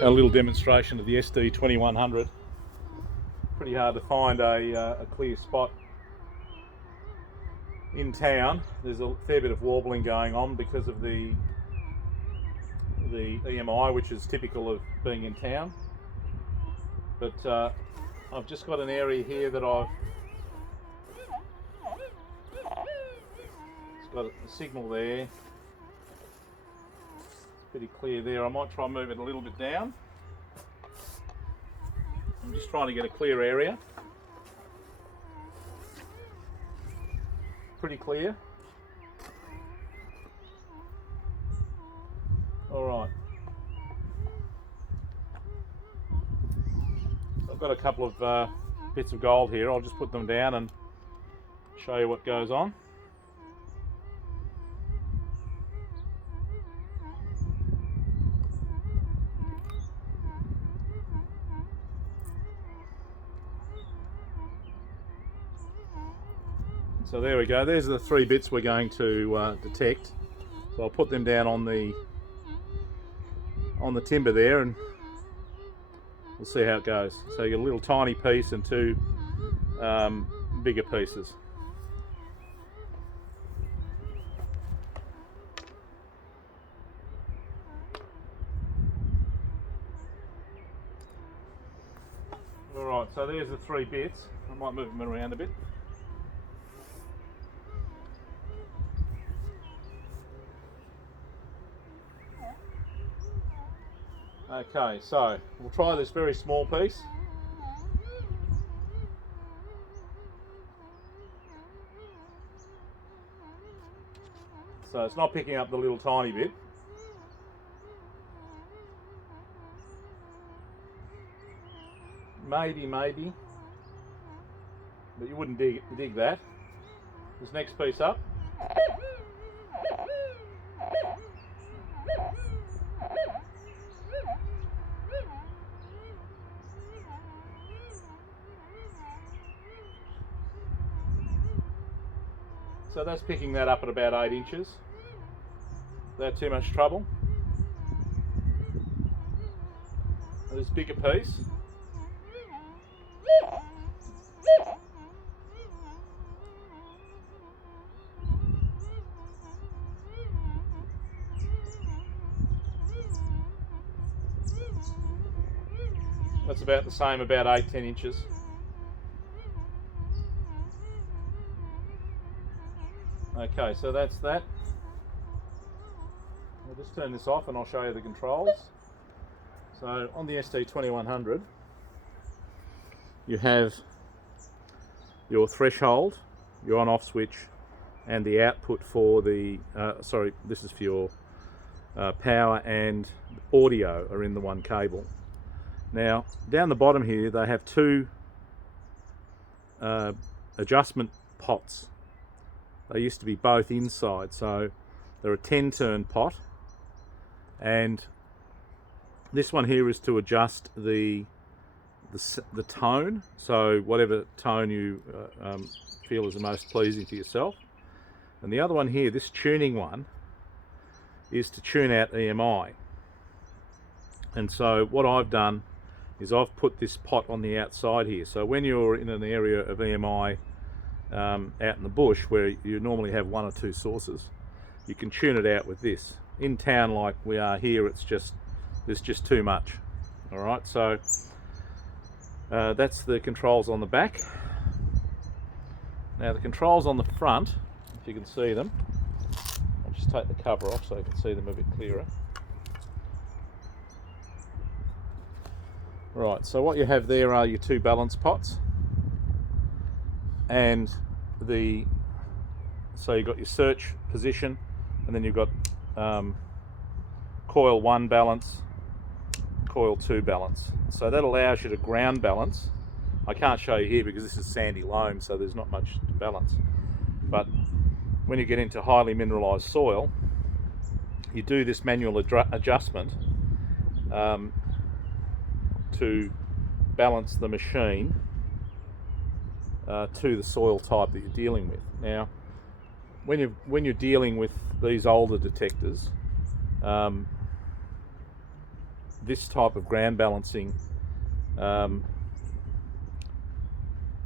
A little demonstration of the SD 2100. Pretty hard to find a clear spot in town. There's a fair bit of warbling going on because of the EMI, which is typical of being in town. But I've just got an area here that it's got a signal there. Pretty clear there. I might try and move it a little bit down. I'm just trying to get a clear area. Pretty clear. Alright. So I've got a couple of bits of gold here. I'll just put them down and show you what goes on. So there we go, there's the three bits we're going to detect. So I'll put them down on the timber there and we'll see how it goes. So you get a little tiny piece and two bigger pieces. Alright, so there's the three bits. I might move them around a bit. Okay, so we'll try this very small piece. So it's not picking up the little tiny bit. Maybe, but you wouldn't dig that. This next piece up. So that's picking that up at about 8 inches. Is that too much trouble? And this bigger piece. That's about the same, about 8-10 inches. Okay, so that's that. I'll just turn this off and I'll show you the controls. So on the SD 2100, you have your threshold, your on-off switch, and the output for the, this is for your power and audio are in the one cable. Now, down the bottom here, they have two adjustment pots. They used to be both inside, so they're a 10-turn pot, and this one here is to adjust the tone, so whatever tone you feel is the most pleasing to yourself. And the other one here, this tuning one, is to tune out EMI. And so what I've done is I've put this pot on the outside here, so when you're in an area of EMI out in the bush where you normally have one or two sources, you can tune it out with this. In town like we are here, there's just too much. Alright, so that's the controls on the back. Now the controls on the front, if you can see them, I'll just take the cover off so you can see them a bit clearer. Right, so what you have there are your two balance pots, and so you've got your search position, and then you've got coil 1 balance, coil 2 balance. So that allows you to ground balance. I can't show you here because this is sandy loam, so there's not much to balance. But when you get into highly mineralized soil, you do this manual adjustment to balance the machine to the soil type that you're dealing with. Now, when you're dealing with these older detectors, this type of ground balancing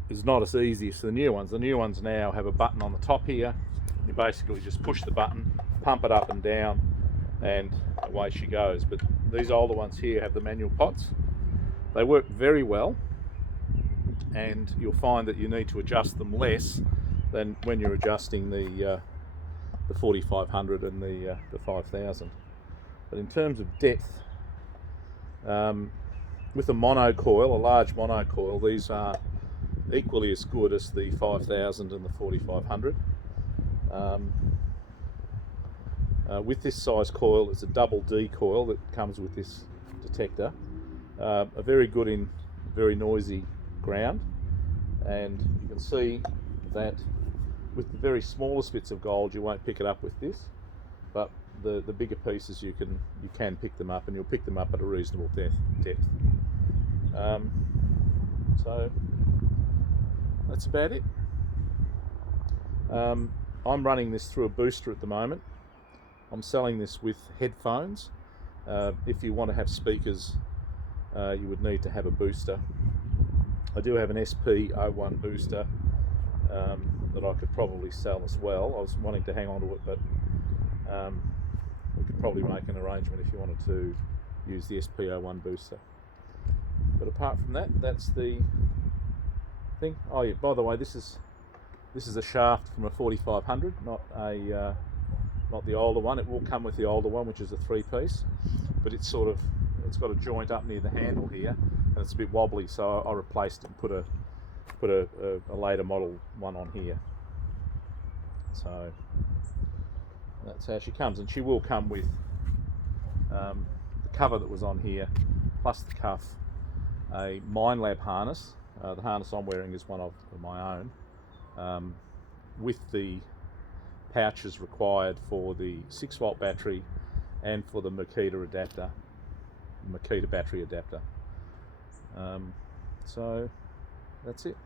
is not as easy as the new ones. The new ones now have a button on the top here. You basically just push the button, pump it up and down, and away she goes. But these older ones here have the manual pots. They work very well, and you'll find that you need to adjust them less than when you're adjusting the 4500 and the 5000. But in terms of depth, with a monocoil, a large monocoil, these are equally as good as the 5000 and the 4500. With this size coil, it's a double D coil that comes with this detector. A very good in very noisy ground, and you can see that with the very smallest bits of gold you won't pick it up with this, but the bigger pieces you can pick them up, and you'll pick them up at a reasonable depth. So that's about it. I'm running this through a booster at the moment. I'm selling this with headphones. If you want to have speakers, you would need to have a booster. I do have an SP01 booster that I could probably sell as well. I was wanting to hang on to it, but we could probably make an arrangement if you wanted to use the SP01 booster. But apart from that, that's the thing. Oh yeah, by the way, this is a shaft from a 4500, not the older one. It will come with the older one, which is a 3-piece, but it's got a joint up near the handle here, and it's a bit wobbly, so I replaced it and put a later model one on here. So that's how she comes, and she will come with the cover that was on here, plus the cuff, a Minelab harness. The harness I'm wearing is one of my own, with the pouches required for the 6-volt battery and for the Makita adapter, Makita battery adapter. So that's it.